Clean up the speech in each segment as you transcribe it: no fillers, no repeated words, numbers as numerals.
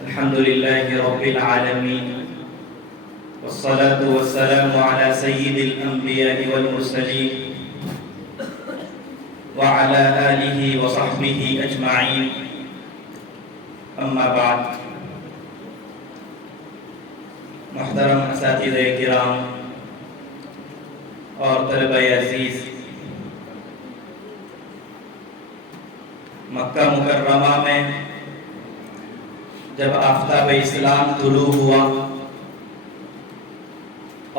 الحمد لله رب العالمين والصلاة والسلام على سيد الأنبياء والمرسلين وعلى آله وصحبه أجمعين أما بعد محترم اساتذہ کرام اور طلبہ عزیز، مکہ مکرمہ میں جب آفتاب اسلام طلوع ہوا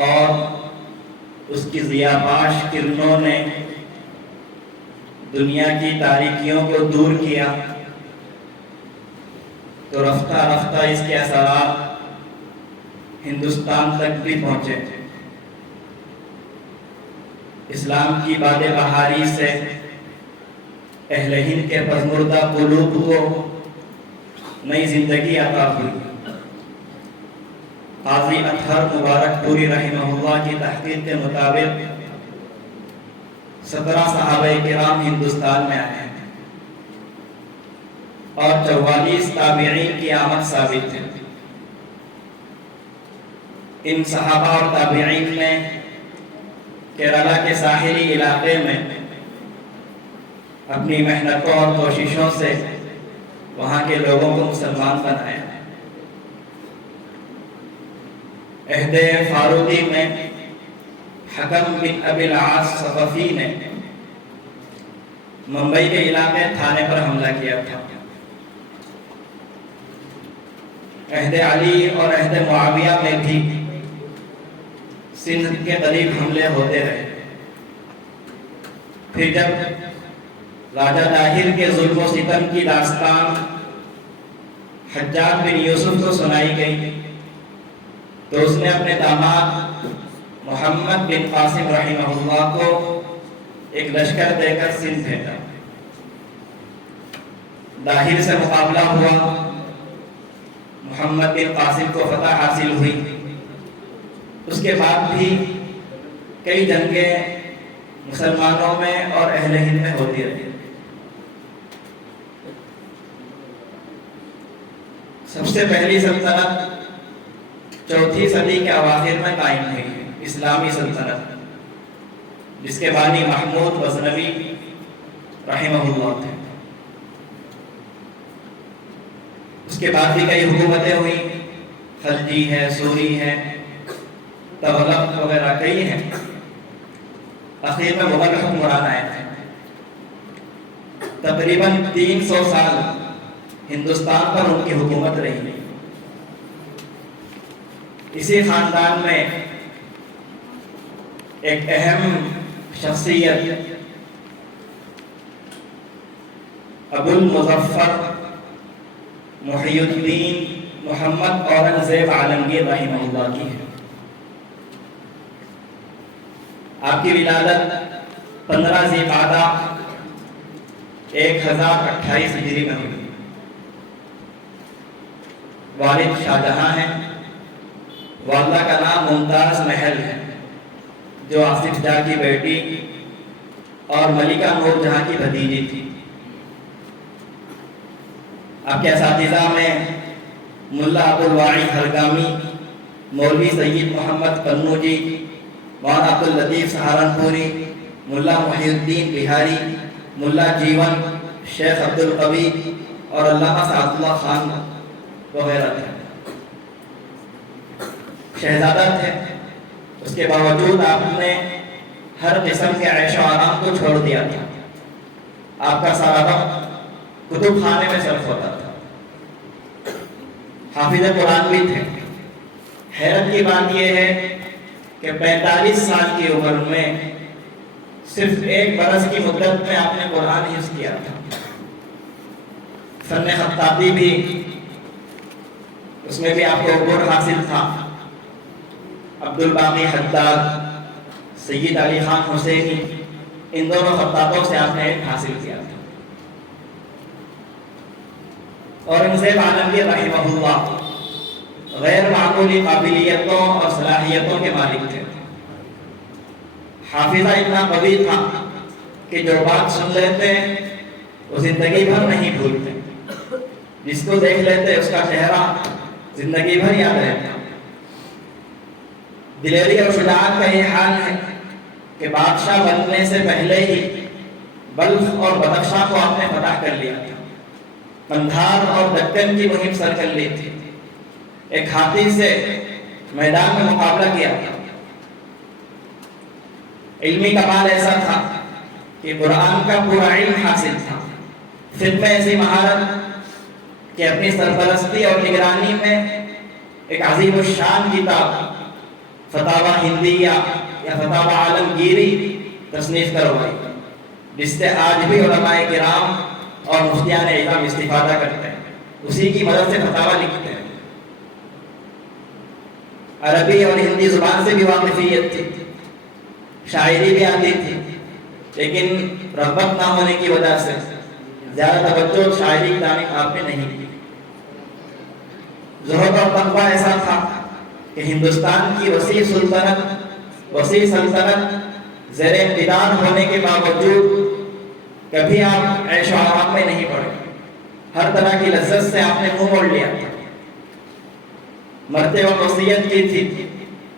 اور اس کی ضیاباش کرنوں نے دنیا کی تاریکیوں کو دور کیا تو رفتہ رفتہ اس کے اثرات ہندوستان تک بھی پہنچے۔ اسلام کی باد بہاری سے اہل ہند کے پژمردہ قلوب کو نئی زندگی عطا ہوئی۔ قاضی اطہر مبارک پوری رحمہ اللہ کی تحقیق کے مطابق 17 صحابہ کرام ہندوستان میں آئے ہیں اور 44 تابعین کی آمد ثابت ہے۔ ان صحابہ اور تابعین نے کیرالہ کے ساحلی علاقے میں اپنی محنتوں اور کوششوں سے وہاں کے لوگوں کو مسلمان بنایا۔ عہد فاروقی میں حکم بن ابی العاص ثقفی نے ممبئی کے علاقے تھانے پر حملہ کیا تھا۔ عہد علی اور عہد معاویہ میں بھی سندھ کے قریب حملے ہوتے رہے۔ پھر جب راجہ طاہر کے ظلم و ستم کی داستان حجاج بن یوسف کو سنائی گئی تو اس نے اپنے داماد محمد بن قاسم رحمہ اللہ کو ایک لشکر دے کر سندھ بھیجا۔ طاہر سے مقابلہ ہوا، محمد بن قاسم کو فتح حاصل ہوئی۔ اس کے بعد بھی کئی جنگیں مسلمانوں میں اور اہل ہند میں ہوتی رہی۔ سب سے پہلی سلطنت 4 صدی کے اواخر میں قائم ہوئی، اسلامی سلطنت، جس کے بانی محمود غزنوی رحمہ اللہ تھے۔ اس کے بعد بھی کئی حکومتیں ہوئیں، خلجی ہے، سوری ہے، تغلق وغیرہ کئی ہیں۔ اخیر میں مغل حکمران آئے تھے۔ تقریباً 300 سال ہندوستان پر ان کی حکومت رہی۔ اسی خاندان میں ایک اہم شخصیت ابو المظفر محی الدین محمد اورنگزیب عالمگیر رحمہ اللہ کی ہے۔ آپ کی ولادت 15 ذی القعدہ 1028 ہجری میں ہوئی۔ والد شاہجہاں ہیں، والدہ کا نام ممتاز محل ہے جو آصف جاہ کی بیٹی اور ملکہ نور جہاں کی بھتیجی تھی۔ آپ کے اساتذہ میں ملا عبد الواحد ہرگامی، مولوی سید محمد قنوجی، مولانا عبد اللطیف سہارنپوری، ملا محی الدین بہاری، ملا جیون، شیخ عبد القوی اور علامہ سعد اللہ خان وغیرہ تھے۔ شہزادہ تھے، اس کے باوجود آپ نے ہر قسم کے عیش و آرام کو چھوڑ دیا تھا۔ آپ کا سارا وقت کتب خانے میں صرف ہوتا تھا۔ حافظ قرآن بھی تھے۔ حیرت کی بات یہ ہے کہ 45 سال کی عمر میں صرف 1 برس کی مدت میں آپ نے قرآن حفظ کیا تھا۔ فن خطاطی بھی، اس میں بھی آپ کو عبور حاصل تھا۔ عبد الباقی حداد، سید علی خان حسینی، ان دونوں خطاطوں سے آپ نے علم حاصل کیا تھا۔ اورنگزیب عالمگیر رحمہ اللہ غیر معمولی قابلیتوں اور صلاحیتوں کے مالک تھے۔ حافظہ اتنا قوی تھا کہ جو بات سن لیتے وہ زندگی بھر نہیں بھولتے۔ جس کو دیکھ لیتے اس کا چہرہ زندگی بھر یاد رہتا. دلیری اور شجاعت کا یہ حال ہے کہ بادشاہ بننے سے پہلے ہی بلخ اور بدخشاں کو آپ نے فتح کر لیا تھا. قندھار اور دکن کی مہم سر کر لی تھی. ایک ہاتھی سے میدان میں مقابلہ کیا تھا. علمی کمال ایسا تھا کہ قرآن کا پورا علم حاصل تھا. فقہ میں ایسی مہارت کہ اپنی سرپرستی اور نگرانی میں ایک عظیم الشان کتاب فتاوی ہندیہ یا فتاوی عالمگیری تصنیف کروائی، جس سے آج بھی علماء کرام اور مفتیان اعظم استفادہ کرتے ہیں. اسی کی مدد سے فتاوی لکھتے ہیں. عربی اور ہندی زبان سے بھی واقفیت تھی، شاعری بھی آتی تھی، لیکن رغبت نہ ہونے کی وجہ سے زیادہ توجہ شاعری کی جانب آپ نے نہیں کی. زہد اور تقویٰ ایسا تھا کہ ہندوستان کی وسیع سلطنت زیر اقتدار ہونے کے باوجود کبھی آپ عیش و آرام میں نہیں پڑے. ہر طرح کی لذت سے آپ نے منہ موڑ لیا. مرتے وقت وصیت کی تھی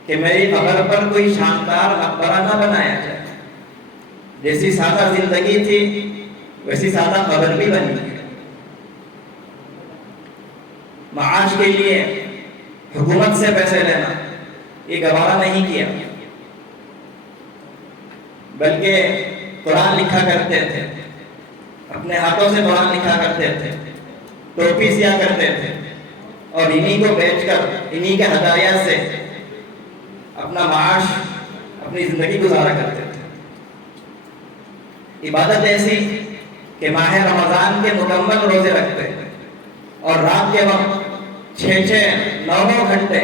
کہ میری قبر پر کوئی شاندار مقبرہ نہ بنایا جائے. جیسی سادہ زندگی تھی ویسی سادہ قبر بھی بنی ہے. معاش کے لیے حکومت سے پیسے لینا یہ گوارا نہیں کیا، بلکہ قرآن لکھا کرتے تھے. اپنے ہاتھوں سے قرآن لکھا کرتے تھے، ٹوپی سیا کرتے تھے، اور انہی کو بیچ کر انہی کے ہدایہ سے اپنا معاش اپنی زندگی گزارا کرتے تھے. عبادت ایسی کہ ماہ رمضان کے مکمل روزے رکھتے اور رات کے وقت 6-9 گھنٹے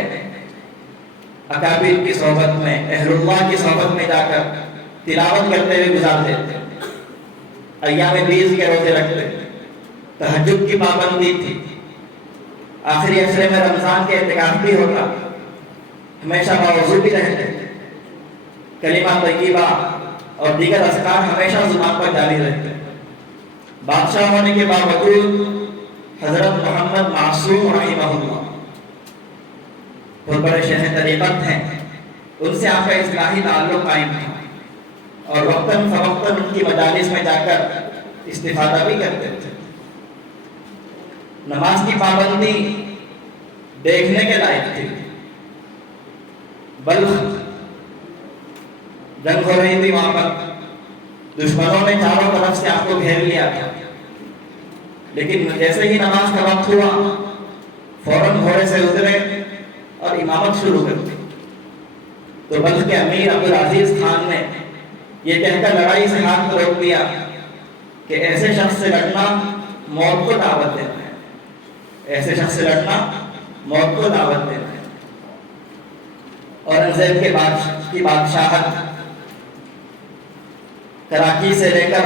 اکابر کی صحبت میں، اہل اللہ کی صحبت میں جا کر تلاوت کرتے ہوئے گزار دیتے. ایام 20 کے روزے رکھتے. تہجد کی پابندی تھی. آخری عشرے میں رمضان کے اعتکاف بھی ہوتا. ہمیشہ باوضو بھی رہتے. کلمہ طیبہ اور دیگر اذکار ہمیشہ زبان پر جاری رہتے. بادشاہ ہونے کے باوجود حضرت محمد معصوم رحمہ اللہ بہت بڑے شیخ طریقت ہیں، ان سے آپ کا اصلاحی تعلق قائم تھا اور وقتاً فوقتاً ان کی مجالس میں جا کر استفادہ بھی کرتے تھے. نماز کی پابندی دیکھنے کے لائق تھی. بلخ جنگ ہو رہی تھی، وہاں پر دشمنوں نے چاروں طرف سے آپ کو گھیر لیا تھا، لیکن جیسے ہی نماز کا وقت ہوا فوراً گھوڑے سے اترے اور امامت شروع کر دی. تو بلخ کے امیر عبدالعزیز خان نے یہ کہہ کر لڑائی سے ہاتھ کو روک دیا کہ ایسے شخص سے لڑنا موت کو دعوت دینا ہے. ایسے شخص سے لڑنا موت کو دعوت دینا ہے. اورنگزیب کی بادشاہت کراچی سے لے کر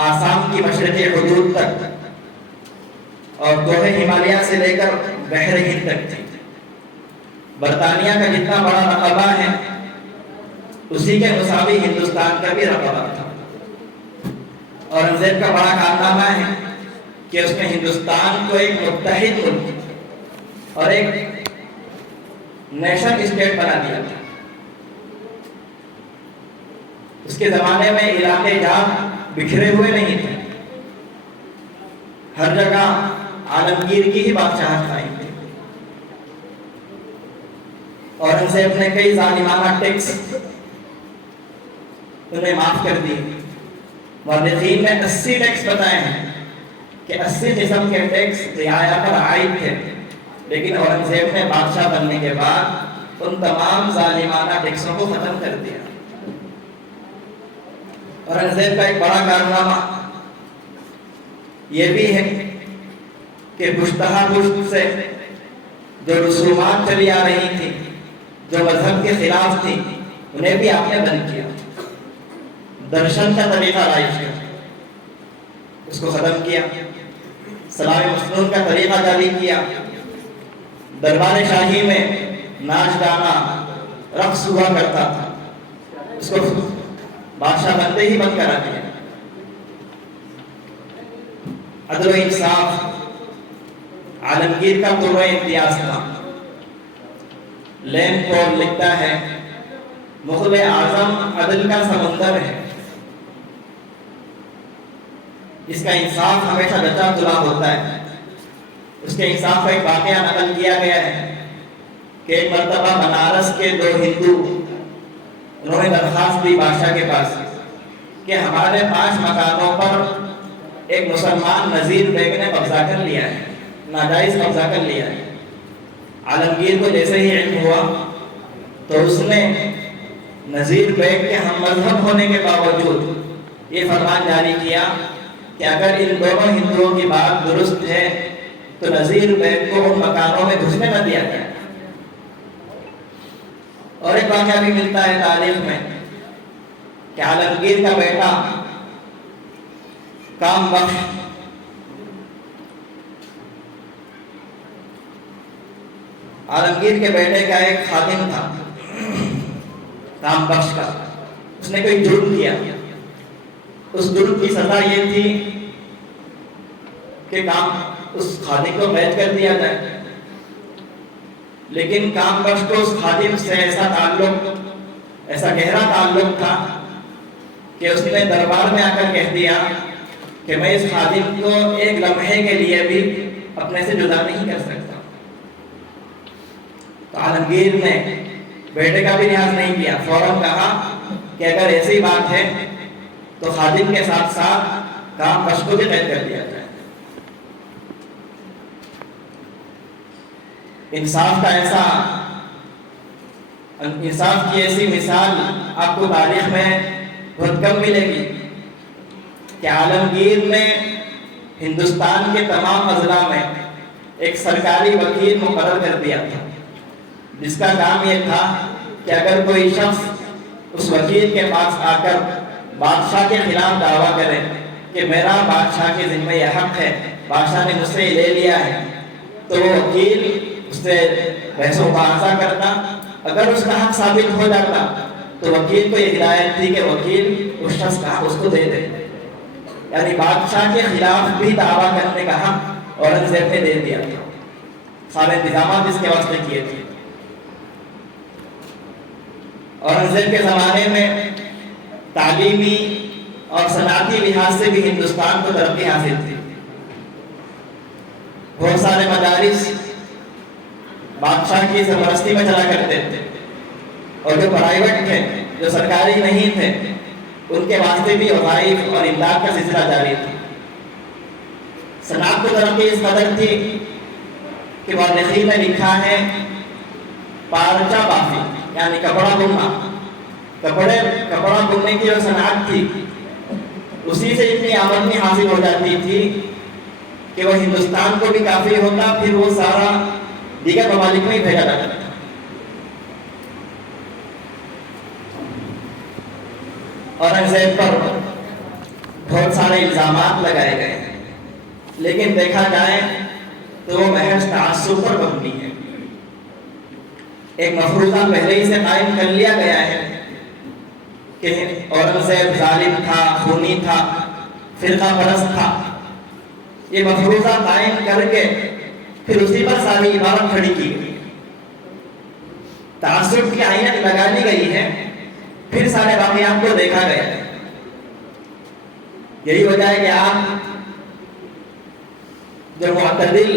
آسام کی مشرقی حدود تک اور کوہ ہمالیہ سے لے کر بحر ہند تک تھی. برطانیہ کا جتنا بڑا رقبہ ہے اسی کے مساوی ہندوستان کا بھی رقبہ تھا. اورنگزیب کا بڑا کارنامہ ہے کہ اس نے ہندوستان کو ایک متحد ملک اور ایک نیشن اسٹیٹ بنا دیا تھا. اس کے زمانے میں علاقے جات بکھرے ہوئے نہیں تھے. ہر جگہ عالمگیر کی ہی بادشاہت قائم تھی. اورنگزیب نے کئی ظالمانہ ٹیکس انہیں معاف کر دی. مورخین نے 80 ٹیکس بتائے ہیں کہ 80 قسم کے ٹیکس رعایا پر عائد تھے، لیکن اورنگزیب نے بادشاہ بننے کے بعد ان تمام ظالمانہ ٹیکسوں کو ختم کر دیا. اورنگزیب کا ایک بڑا کارنامہ یہ بھی ہے کہ پشتہا پشت سے جو رسومات چلی آ رہی تھی، جو مذہب کے خلاف تھی، انہیں بھی آپ نے بند کیا. درشن کا طریقہ رائج کیا، اس کو ختم کیا. سلام مسنون کا طریقہ جاری کیا. دربار شاہی میں ناچ گانا رقص ہوا کرتا تھا، اس کو بادشاہ بنتے ہی بند کرا دیا. عدل و انصاف عالمگیر کا طلوع امتیاز تھا۔ لین پول لکھتا ہے مغل اعظم عدل کا سمندر ہے، اس کا انصاف ہمیشہ ڈٹا تلا ہوتا ہے۔ اس کے انصاف کا ایک واقعہ نقل کیا گیا ہے کہ ایک مرتبہ بنارس کے 2 ہندو انہوں نے درخواست دی بادشاہ کے پاس کہ ہمارے 5 مکانوں پر ایک مسلمان نذیر بیگ نے قبضہ کر لیا ہے، ناجائز قبضہ کر لیا ہے۔ عالمگیر کو جیسے ہی علم ہوا تو اس نے نذیر بیگ کے ہم مذہب ہونے کے باوجود یہ فرمان جاری کیا کہ اگر ان دونوں ہندوؤں کی بات درست ہے تو نذیر بیگ کو ان مکانوں میں گھسنے نہ دیا جائے۔ اور ایک واقعہ بھی ملتا ہے تاریخ میں کہ عالمگیر کا بیٹا کام بخش عالمگیر کے بیٹے کا ایک خادم تھا کام بخش کا، اس نے کوئی جرم کیا۔ اس جرم کی سزا یہ تھی کہ اس خادم کو قید کر دیا جائے، لیکن کام بخش کو اس خادم سے ایسا گہرا تعلق تھا کہ اس نے دربار میں آ کر کہہ دیا کہ میں اس خادم کو ایک لمحے کے لیے بھی اپنے سے جدا نہیں کر سکتا۔ تو عالمگیر نے بیٹے کا بھی لحاظ نہیں کیا، فوراً کہا کہ اگر ایسی بات ہے تو خادم کے ساتھ ساتھ کام بخش کو بھی قید کر دیا جائے۔ انصاف کی ایسی مثال آپ کو تاریخ میں بہت کم ملے گی کہ عالمگیر نے ہندوستان کے تمام اضلاع میں ایک سرکاری وکیل مقرر کر دیا تھا، جس کا کام یہ تھا کہ اگر کوئی شخص اس وکیل کے پاس آ کر بادشاہ کے خلاف دعویٰ کرے کہ میرا بادشاہ کے ذمہ یہ حق ہے، بادشاہ نے مجھ سے یہ لے لیا ہے، تو وہ وکیل اس سے بحث و مباحثہ کرتا۔ اگر اس کا حق ثابت ہو جاتا تو وکیل کو یہ ہدایت تھی کہ وکیل اس شخص کا حق اس کو دے دے، یعنی بادشاہ کے خلاف بھی دعویٰ کرنے کا حق اورنگزیب نے دے دیا تھا۔ سارے انتظامات اس کے واسطے کیے تھے۔ اورنگزیب کے زمانے میں تعلیمی اور صنعتی لحاظ سے بھی ہندوستان کو ترقی حاصل تھی۔ بہت سارے مدارس بادشاہ کی سرپرستی میں چلا کرتے تھے، اور جو پرائیویٹ تھے، جو سرکاری نہیں تھے، ان کے واسطے بھی وظائف اور امداد کا سلسلہ جاری تھا۔ صنعت کو ترقی اس قدر تھی کہ مورخین نے لکھا ہے پارچہ بافی یعنی کپڑا بننا، کپڑا بننے کی جو صنعت تھی اسی سے اتنی آمدنی حاصل ہو جاتی تھی کہ وہ ہندوستان کو بھی کافی ہوتا، پھر وہ سارا دیگر ممالک میں ہی بھیجا جاتا تھا۔ اورنگزیب پر بہت سارے الزامات لگائے گئے ہیں، لیکن دیکھا جائے تو وہ محض تعصب پر مبنی ہے۔ ایک مفروضہ پہلے ہی سے قائم کر لیا گیا ہے کہ اورنگزیب ظالم تھا، خونی تھا، فرقہ پرست تھا۔ یہ مفروضہ قائم کر کے پھر اسی پر ساری عبارت کھڑی کی گئی، تعصب کی عینت لگا دی گئی ہے، پھر سارے واقعات کو دیکھا گیا ہے۔ یہی وجہ ہے کہ آپ جو معتدل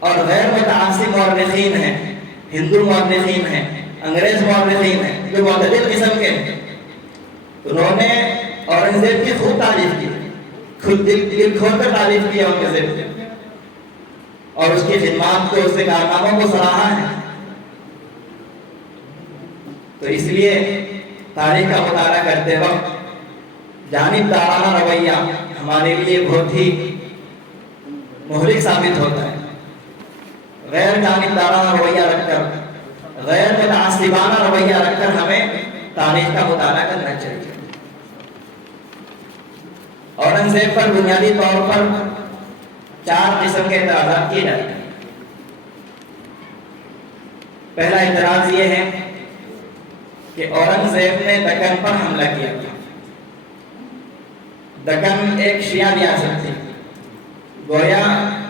اور غیر متعصب مورخین ہیں، ہندو مورخین ہیں، انگریز مورخین ہیں، جو معتدل قسم کے ہیں، انہوں نے اورنگزیب کی خوب تعریف کی، خود دل کھول کر تعریف کی اورنگزیب کی، اور اس کی خدمات کو، اس کے کارناموں کو سراہا ہے۔ تو اس لیے تاریخ کا مطالعہ کرتے وقت جانبدارانہ رویہ ہمارے لیے بہت ہی مہلک ثابت ہوتا ہے۔ غیر جانبدارانہ رویہ رکھ کر، غیر متعصبانہ رویہ رکھ کر ہمیں تاریخ کا مطالعہ کرنا چاہیے۔ اورنگزیب پر بنیادی طور پر 4 قسم کے اعتراضات کیے جاتے ہیں۔ پہلا اعتراض یہ ہے کہ اورنگزیب نے دکن پر حملہ کیا تھا۔ دکن ایک شیعہ ریاست تھی، گویا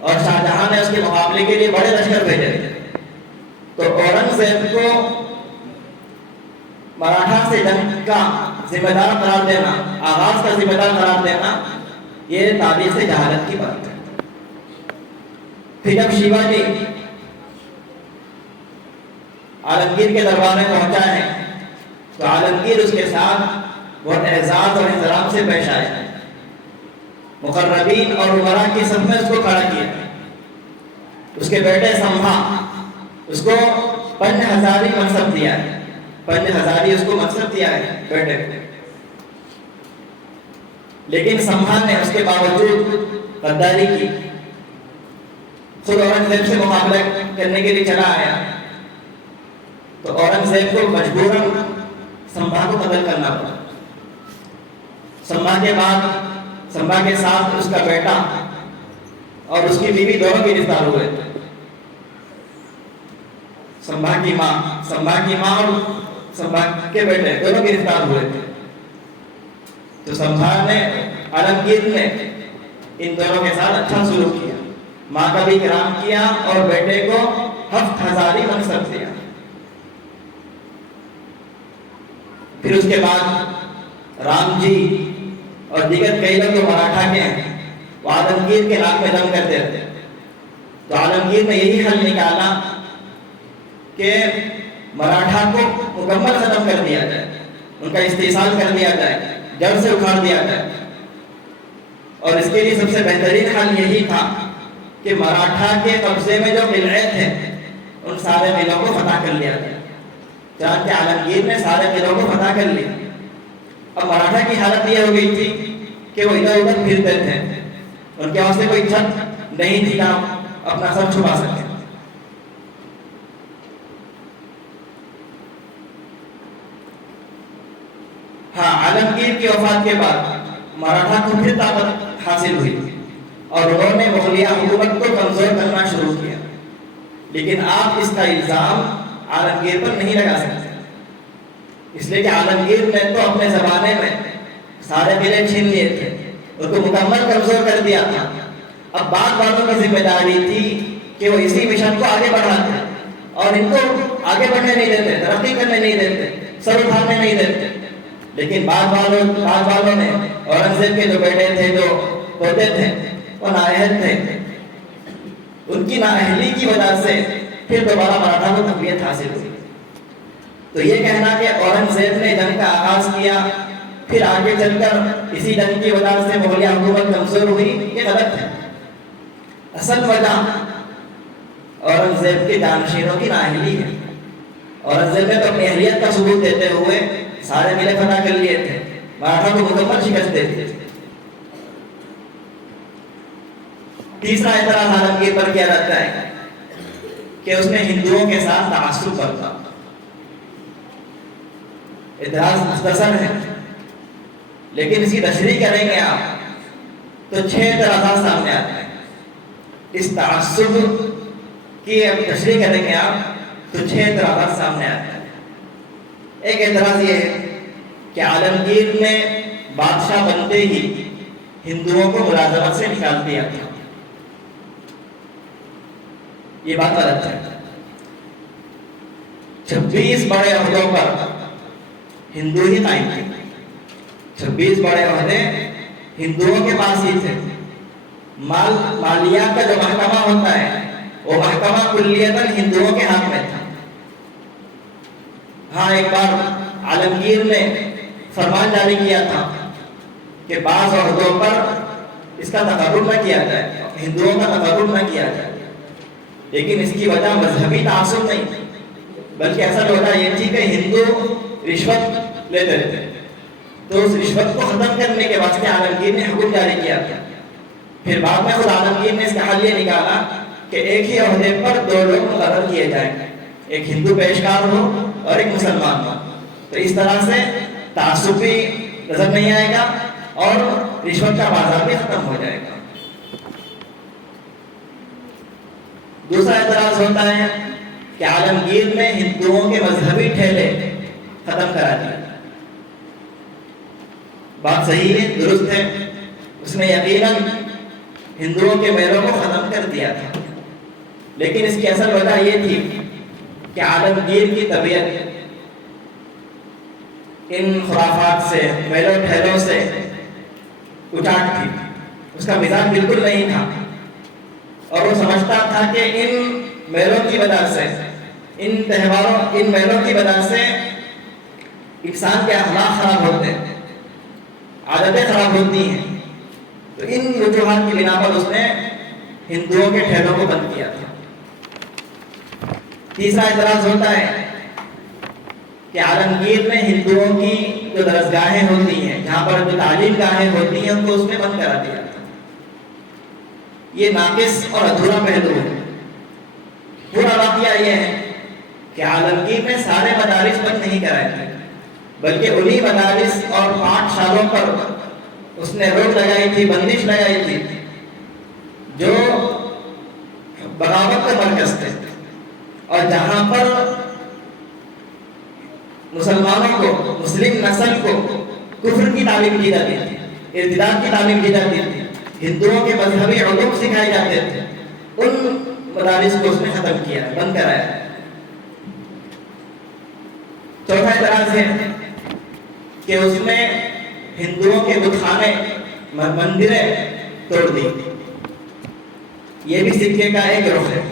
اور شاہجہاں نے اس کے مقابلے کے لیے بڑے لشکر بھیجے تھے. تو اورنگزیب کو مراٹھا سے جنگ کا ذمہ دار قرار دینا، آغاز کا ذمہ دار قرار دینا، یہ تاریخ سے جہالت کی بات ہے. پھر جب شیواجی عالمگیر کے دربار میں پہنچا ہے تو عالمگیر اس کے ساتھ بہت اعزاز اور احترام سے پیش آئے. مقربین اور عمراء کی سب میں اس کو کھڑا کیا. اس کے بیٹے سمبھا اس کو پنج ہزاری منصب دیا ہے، پنج ہزاری اس کو منصب دیا ہے بیٹے کو. لیکن سمبھا نے اس کے باوجود غداری کی، خود اورنگزیب سے مقابلہ کرنے کے لیے چلا آیا. تو اورنگزیب کو مجبوراً سمبھا کو قتل کرنا پڑا. سمبھا کے بعد سمبھا کے ساتھ اس کا بیٹا اور اس کی بیوی دونوں گرفتار ہوئے. سمبھا کی ماں اور سمبھا کے بیٹے دونوں گرفتار ہوئے تھے. تو سمبھا نے عالمگیر نے ان دونوں کے ساتھ اچھا سلوک کیا، ماں کا بھی کرام کیا اور بیٹے کو 7,000 منصب دیا. پھر اس کے بعد رام جی اور دیگر کئی لوگ جو مراٹھا کے ہیں وہ عالمگیر کے ناک میں دم کرتے تھے. تو عالمگیر نے یہی حل نکالا کہ مراٹھا کو مکمل ختم کر دیا جائے، ان کا استحصال کر دیا جائے، جڑ سے اکھاڑ دیا جائے. اور اس کے لیے سب سے بہترین حل یہی تھا کہ مراٹھا کے قبضے میں جو قلعے تھے ان سارے قلعوں کو فتح کر لیا جائے. چنانچہ عالمگیر نے سارے قلعوں کو فتح کر لیا. اب مراٹھا کی حالت یہ ہو گئی تھی کہ وہ ادھر ادھر پھرتے تھے، ان کے واسطے کوئی چھت نہیں تھی جہاں اپنا سر چھپا سکے. ہاں، عالمگیر کی وفات کے بعد مراٹھا کو پھر طاقت حاصل ہوئی اور انہوں نے مغلیہ حکومت کو کمزور کرنا شروع کیا. لیکن آپ اس کا الزام عالمگیر پر نہیں لگا سکتے، اس لیے کہ عالمگیر نے تو اپنے زمانے میں سارے قلعے چھین لیے تھے، ان کو مکمل کمزور کر دیا تھا. اب بعد والوں کی ذمہ داری تھی کہ وہ اسی مشن کو آگے بڑھاتے اور ان کو آگے بڑھنے نہیں دیتے، ترقی کرنے نہیں دیتے، سر اٹھانے نہیں دیتے. لیکن بعد والوں نے اورنگزیب کے جو بیٹے تھے، جو پوتے تھے، وہ نااہل تھے. ان کی نااہلی کی وجہ سے پھر دوبارہ مراٹھا کو تقویت حاصل ہوئی. تو یہ کہنا کہ اورنگزیب نے جنگ کا آغاز کیا پھر آگے چل کر اسی جنگ کی وجہ سے مغلیہ حکومت کمزور ہوئی، یہ غلط ہے. اصل وجہ اورنگزیب کے جانشینوں کی نااہلی ہے. اورنگزیب نے تو اپنی اہلیت کا ثبوت دیتے ہوئے سارے قلعے فتح کر لیے تھے، مراٹھا کو مکمل شکست دے دی. تیسرا اعتراض عالمگیر پر کیا جاتا ہے کہ اس نے ہندوؤں کے ساتھ تعصب برتا. اعتراض مختصر ہے لیکن اس کی تشریح کریں گے آپ تو 6 اعتراضات سامنے آتے ہیں. اس تعصب کی تشریح کریں گے آپ تو 6 اعتراضات سامنے آتے ہیں. ایک اعتراض یہ ہے کہ عالمگیر نے بادشاہ بنتے ہی ہندوؤں کو ملازمت سے نکال دیا تھا. یہ بات غلط ہے. 26 بڑے عہدوں پر ہندو ہی قائم تھے. 26 بڑے عہدے ہندوؤں کے پاس ہی تھے. مالیات کا جو محکمہ ہوتا ہے وہ محکمہ کلیتاً ہندوؤں کے ہاتھ میں تھا. ہاں، ایک بار عالمگیر نے فرمان جاری کیا تھا کہ بعض عہدوں پر اس کا تقرر نہ کیا جائے، ہندوؤں کا تقرر نہ کیا جائے. لیکن اس کی وجہ مذہبی تعصب نہیں تھی بلکہ اصل وجہ یہ تھی کہ ہندو رشوت لیتے تھے. تو اس رشوت کو ختم کرنے کے واسطے عالمگیر نے حکم جاری کیا تھا. پھر بعد میں خود عالمگیر نے اس کا حل یہ نکالا کہ ایک ہی عہدے پر 2 لوگ مقرر کیے جائیں، ایک ہندو پیشکار ہو اور ایک مسلمان ہو. تو اس طرح سے تعصب بھی نظر نہیں آئے گا اور رشوت کا بازار بھی ختم ہو جائے گا. دوسرا اعتراض ہوتا ہے کہ عالمگیر نے ہندوؤں کے مذہبی ٹھیلے ختم کرا دیے. بات صحیح ہے، درست ہے. اس نے یقیناً ہندوؤں کے محلوں کو ختم کر دیا تھا، لیکن اس کی اصل وجہ یہ تھی کہ عالمگیر کی طبیعت ان خرافات سے، میلوں ٹھیلوں سے اچاٹ تھی، اس کا مزاج بالکل نہیں تھا، اور وہ سمجھتا تھا کہ ان میلوں کی وجہ سے، ان تہواروں، ان میلوں کی وجہ سے انسان کے اخلاق خراب ہوتے ہیں، عادتیں خراب ہوتی ہیں، تو ان وجوہات کی بنا پر اس نے ہندوؤں کے ٹھیلوں کو بند کیا تھا۔ تیسرا اعتراض ہوتا ہے کہ عالمگیر میں ہندوؤں کی جو درسگاہیں ہوتی ہیں، جہاں پر جو تعلیم گاہیں ہوتی ہیں، ان کو اس نے بند کرا دیا تھا۔ یہ ناقص اور ادھورا پہلو ہے۔ پورا واقعہ یہ ہے کہ عالمگیر میں سارے مدارس بند نہیں کرائے تھے، بلکہ انہی مدارس اور پاٹھ شالوں پر اس نے روک لگائی تھی، بندش لگائی تھی، جو بغاوت کا مرکز تھے، اور جہاں پر مسلمانوں کو، مسلم نسل کو کفر کی تعلیم دی جاتی تھی، ارتداد کی تعلیم دی جاتی تھی، ہندوؤں کے مذہبی علوم سکھائے جاتے تھے، ان مدارس کو اس نے ختم کیا، بند کرایا۔ چوتھا اعتراض ہے کہ اس نے ہندوؤں کے بت خانے، مندریں توڑ دی۔ یہ بھی سکے کا ایک رخ ہے۔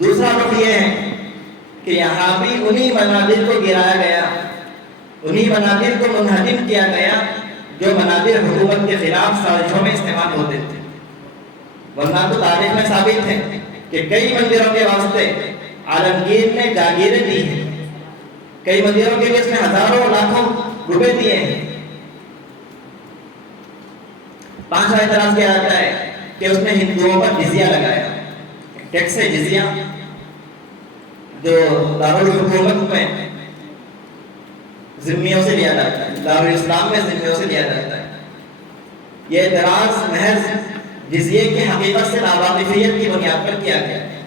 دوسرا رخ یہ ہے کہ یہاں بھی انہی منادر کو گرایا گیا، انہی منادر کو منہدم کیا گیا جو منادر حکومت کے خلاف سازشوں میں استعمال ہوتے تھے، ورنہ تو تاریخ میں ثابت ہے کہ کئی مندروں کے واسطے عالمگیر نے جاگیریں دی ہیں، کئی مندروں کے لیے اس نے ہزاروں لاکھوں روپے دیے ہیں۔ پانچواں اعتراض کیا جاتا ہے کہ اس نے ہندوؤں پر جزیہ لگایا، ٹیکس ہے جزیہ، جو دارالحکومت میں ذمیوں سے لیا جاتا ہے، دارالاسلام میں ذمیوں سے لیا جاتا ہے۔ یہ اعتراض محض جزیے کی حقیقت سے ناواقفیت کی بنیاد پر کیا گیا ہے۔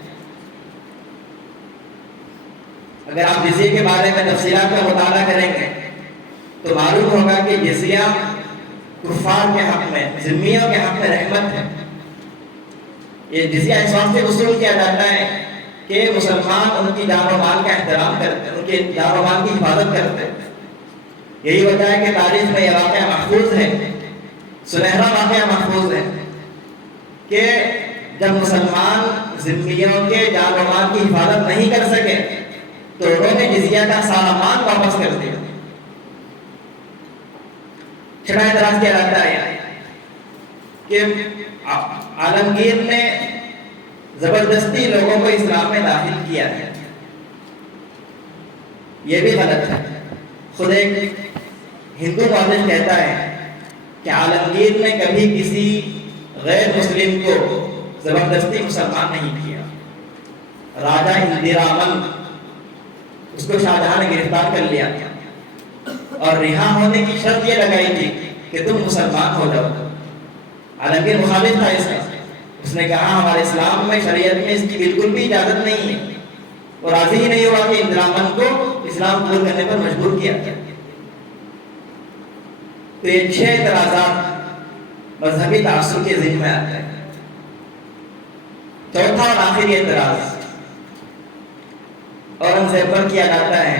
اگر آپ جزیے کے بارے میں تفصیلات کا مطالعہ کریں گے تو معلوم ہوگا کہ جزیہ کفار کے حق میں، ذمیوں کے حق میں رحمت ہے۔ یہ جزیہ اس واسطے وصول کیا جاتا ہے کہ مسلمان ان کی جان و مال کا احترام کرتے ہیں، ان کے جان و مال کی حفاظت کرتے ہیں۔ یہی وجہ ہے کہ تاریخ میں یہ واقعہ محفوظ ہے، سنہرا واقعہ محفوظ ہے کہ جب مسلمان ذمیوں کے جان و مال کی حفاظت نہیں کر سکے تو انہوں نے جزیہ کا سارا مال واپس کر دیا۔ چھٹا اعتراض کیا جاتا ہے کہ عالمگیر نے زبردستی لوگوں کو اسلام میں داخل کیا ہے۔ یہ بھی غلط ہے۔ خود ایک ہندو مورخ کہتا ہے کہ عالمگیر نے کبھی کسی غیر مسلم کو زبردستی مسلمان نہیں کیا۔ راجہ اندرامن، اس کو شاہجہاں نے گرفتار کر لیا اور رہا ہونے کی شرط یہ لگائی تھی کہ تم مسلمان ہو جاؤ۔ عالمگیر مخالف تھا اس کا، اس نے کہا ہمارے اسلام میں، شریعت میں اس کی بالکل بھی اجازت نہیں ہے، اور راضی ہی نہیں ہوا کہ اندرامن کو اسلام قبول کرنے پر مجبور کیا گیا۔ تو یہ 6 اعتراضات مذہبی تعصب کے ذمہ آتے ہیں۔ چوتھا اور آخری اعتراض اورنگزیب پر کیا جاتا ہے،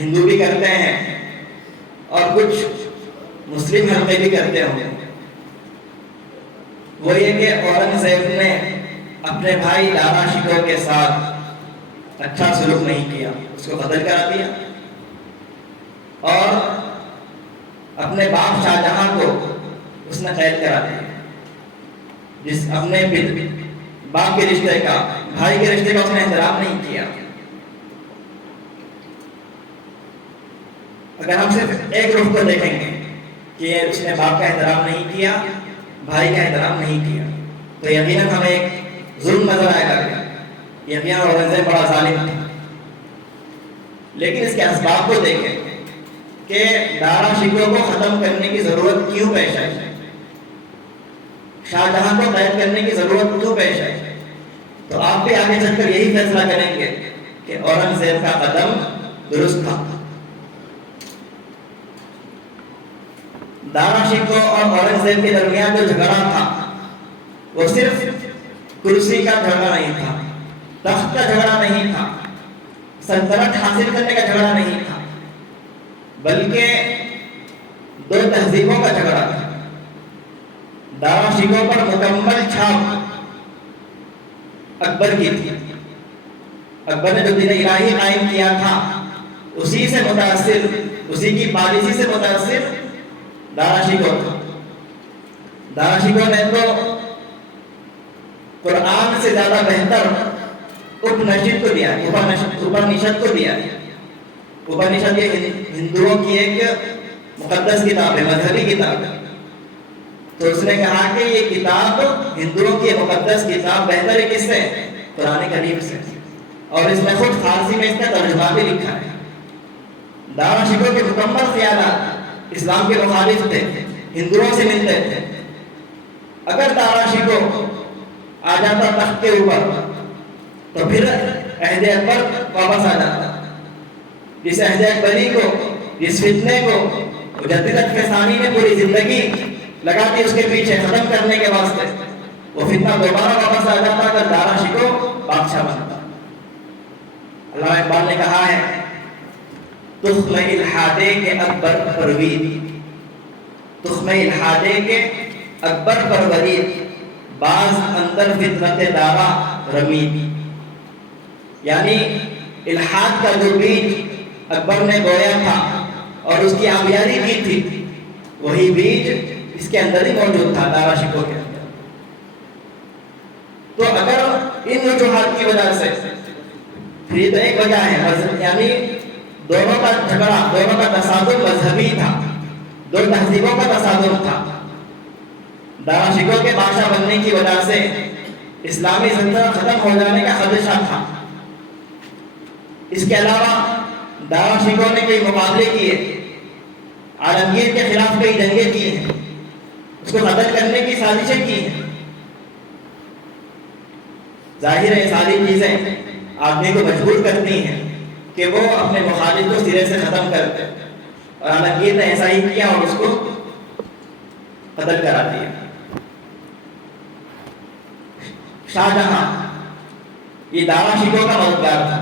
ہندو بھی کرتے ہیں اور کچھ مسلم حلقے بھی کرتے ہوں گے، وہ یہ کہ اورنگزیب نے اپنے بھائی دارا شکو کے ساتھ اچھا سلوک نہیں کیا، اس کو قتل کرا دیا، اور اپنے باپ شاہجہاں کو اس نے قید کرا دیا، جس اپنے باپ کے رشتے کا، بھائی کے رشتے کا اس نے احترام نہیں کیا۔ اگر ہم صرف ایک رخ کو دیکھیں گے کہ اس نے باپ کا احترام نہیں کیا، بھائی کا احترام نہیں کیا، تو یقیناً ہمیں ایک ظلم نظر آئے گا، یقیناً اورنگزیب بڑا ظالم تھا۔ لیکن اس کے اسباب کو دیکھیں کہ دارا شکو کو ختم کرنے کی ضرورت کیوں پیش آئی، شاہجہاں کو قید کرنے کی ضرورت کیوں پیش آئی، تو آپ بھی آگے چل کر یہی فیصلہ کریں گے کہ اورنگزیب کا قدم درست تھا۔ دارا شکو اور اورنگزیب کے درمیان جو جھگڑا تھا وہ صرف کرسی کا جھگڑا نہیں تھا، تخت کا جھگڑا نہیں تھا، سلطنت حاصل کرنے کا جھگڑا نہیں تھا، بلکہ دو تہذیبوں کا جھگڑا تھا۔ دارا شکوہ پر مکمل چھاپ اکبر کی تھی۔ اکبر نے جو دین الہی قائم کیا تھا اسی سے متاثر، اسی کی پالیسی سے متاثر دارا شکوہ تھا۔ دارا شکوہ نے تو قرآن سے زیادہ بہتر اپنشد کو دیا، اپنشد کو دیا۔ اپنشد یہ ہندوؤں کی ایک مقدس کتاب ہے، مذہبی کتاب ہے۔ تو اس نے کہا کہ یہ کتاب ہندوؤں کی مقدس کتاب بہتر ہے کس سے؟ قرآن کریم سے، اور اس نے خود فارسی میں اس کا ترجمہ بھی لکھا ہے۔ دارا شکوہ کے مکمل خیالات اسلام کے مخالف تھے، ہندوؤں سے ملتے تھے۔ اگر دارا شکوہ آ جاتا تخت کے اوپر تو پھر عہد اکبر واپس آ جاتا۔ جس عہد اکبری کو، جس فتنے کو مجدد فسانی نے پوری زندگی لگا دی اس کے پیچھے ختم کرنے کے واسطے، وہ فتنہ دوبارہ واپس آ جاتا اگر دارا شکوہ بادشاہ بنتا۔ علامہ اقبال نے کہا ہے تخم الحادے کے اکبر پروید، تخم الحادے کے اکبر پرورید، باز اندر فطرت دارا رمید۔ یعنی الحاد کا جو بیج اکبر نے بویا تھا اور اس کی آبیاری کی تھی، وہی بیج اس کے اندر ہی موجود تھا، دارا شکوہ کے اندر۔ تو اگر ان وجوہات کی وجہ سے، پھر یہ تو ایک وجہ ہے، یعنی دونوں کا جھگڑا، دونوں کا تصادم مذہبی تھا، دو تہذیبوں کا تصادم تھا۔ دارا شکوہ کے بادشاہ بننے کی وجہ سے اسلامی سلطنت ختم ہو جانے کا خدشہ تھا۔ اس کے علاوہ دارا شکوہ نے کئی مقابلے کیے، عالمگیر کے خلاف کئی جنگیں کی ہیں، اس کو قتل کرنے کی سازشیں کی ہیں۔ ظاہر ہے ساری چیزیں آدمی کو مجبور کرتی ہیں کہ وہ اپنے مخالف کو سرے سے ختم کر دے، اور عالمگیر نے ایسا ہی کیا اور اس کو قتل کرا دیا۔ شاہ جہاں یہ دارا شکوہ کا مددگار تھا۔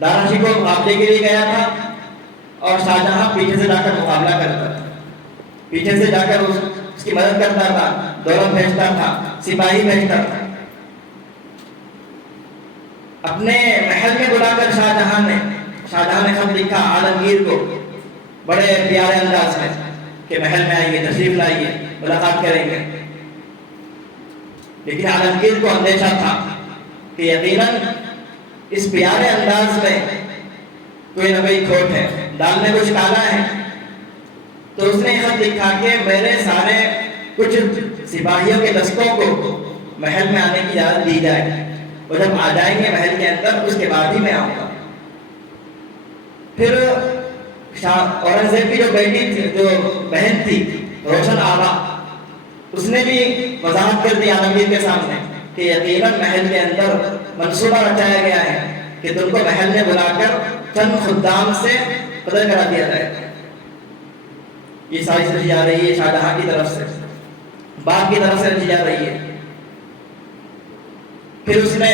دارا شکوہ مقابلے کے لیے گیا تھا اور شاہ جہاں پیچھے سے جا کر مقابلہ کرتا تھا، پیچھے سے جا کر اس کی مدد کرتا تھا، دولت بھیجتا تھا، سپاہی بھیجتا تھا۔ اپنے محل میں بلا کر شاہ جہاں نے خط لکھا عالمگیر کو بڑے پیارے انداز میں کہ محل میں آئیے، تشریف لائیے، ملاقات کریں گے۔ لیکن عالمگیر کو اندیشہ تھا کہ یقیناً اس پیارے انداز میں کوئی نہ کوئی کھوٹ ہے، دال میں کچھ کالا ہے۔ تو اس نے خط لکھا کہ میرے سارے کچھ سپاہیوں کے دستوں کو محل میں آنے کی اجازت دی جائے، وہ جب آ جائیں گے محل کے اندر اس کے بعد ہی میں آؤں گا۔ پھر اورنگزیب کی جو بیٹی تھی، جو بہن تھی روشن آبا، اس نے بھی وضاحت کر دی عالمگیر کے سامنے کہ یقیناً محل کے اندر منصوبہ رچایا گیا ہے کہ تم کو محل میں بلا کر چند خدام سے قتل کرا دیا جائے۔ یہ سازش رچی جا رہی ہے شاہ جہاں کی طرف سے، باپ کی طرف سے رچی جا رہی ہے۔ پھر اس نے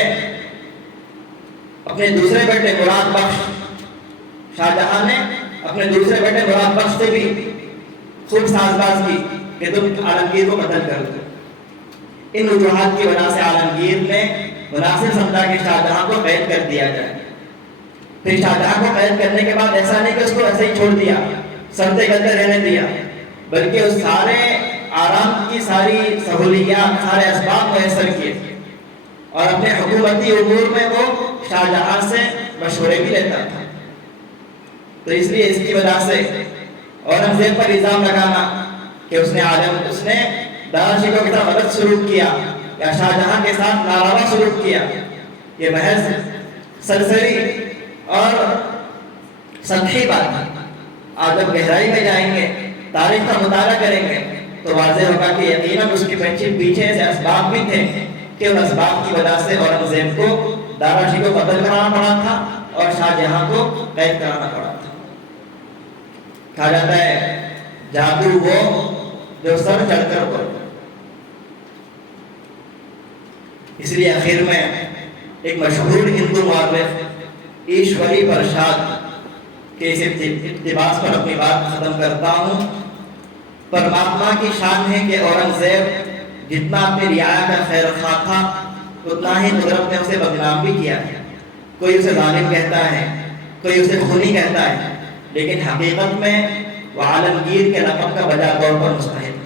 اپنے دوسرے بیٹے مراد بخش، شاہ جہاں نے اپنے دوسرے بیٹے مراد بخش سے بھی خوب ساز باز کی کہ تم عالمگیر کو قتل کر دو۔ ان وجوہات کی وجہ سے عالمگیر نے مناسب سمجھا کہ شاہ جہاں کو قید کر دیا جائے۔ پھر شاہ جہاں کو قید کرنے کے بعد ایسا نہیں کہ اس کو ایسے ہی چھوڑ دیا، سردے گلتے رہنے دیا، بلکہ اس سارے آرام کی ساری سہولیات، سارے اسباب میسر کیے، اور اپنے حکومتی امور میں وہ شاہ جہاں سے مشورے بھی لیتا تھا۔ تو اس لیے اس کی وجہ سے اورنگزیب پر الزام لگانا کہ اس نے دارا شکوہ کے ساتھ غلط سلوک کیا یا شاہ جہاں کے ساتھ ناروا سلوک کیا، یہ محض سرسری اور سطحی بات ہے۔ آج جب گہرائی میں جائیں گے، تاریخ کا مطالعہ کریں گے تو واضح ہوگا کہ یقیناً اس کے پیچھے سے اسباب بھی تھے کہ ان اسباب کی وجہ سے اورنگزیب کو دارا شکوہ کو قتل کرانا پڑا تھا اور شاہ جہاں کو قید کرانا پڑا تھا۔ کہا جاتا ہے جادو وہ جو سر چڑھ کر پڑے، اس لیے آخر میں ایک مشہور ہندو مورخ ایشوری پرساد کے اس اقتباس پر اپنی بات ختم کرتا ہوں۔ پرماتما کی شان ہے کہ اورنگزیب جتنا اپنی رعایا کا خیر خواہ تھا اتنا ہی قدرت نے اسے بدنام بھی کیا ہے۔ کوئی اسے ظالم کہتا ہے، کوئی اسے خونی کہتا ہے، لیکن حقیقت میں وہ عالمگیر کے لقب کا بجا طور پر مستحق ہے۔